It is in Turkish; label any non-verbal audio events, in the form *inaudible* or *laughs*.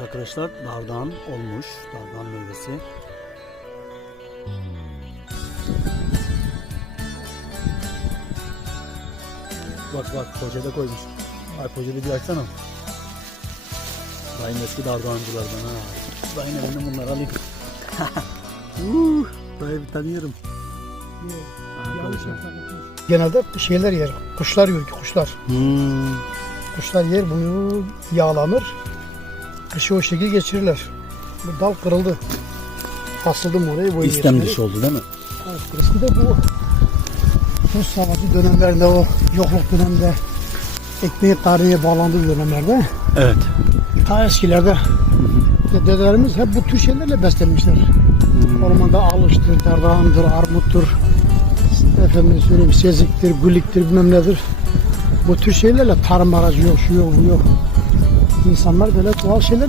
Evet arkadaşlar dardan olmuş. Dardan meyvesi. Bak bak poşete koymuş. Ay poşeti bir açsana. Dayım eski dardancılardan ha. Dayım elinden bunları alayım. *laughs* uh, dayı bir tanıyorum. Arkadaşlar. Genelde şeyler yer, kuşlar yiyor ki kuşlar. Hmm. Kuşlar yer bunu yağlanır. Kışı o şekilde geçirirler. Bu dal kırıldı. Asıldım oraya bu İstem dışı oldu değil mi? Evet, burası da bu Rus savaşı dönemlerinde o yokluk döneminde ekmeği tarihe bağlandığı dönemlerde Evet. ta eskilerde dedelerimiz hep bu tür şeylerle beslenmişler. Ormanda alıştır, dardağındır, armuttur, efendim söyleyeyim seziktir, güliktir bilmem nedir. Bu tür şeylerle tarım aracı yok, şu yok, bu yok. İnsanlar böyle doğal şeylerle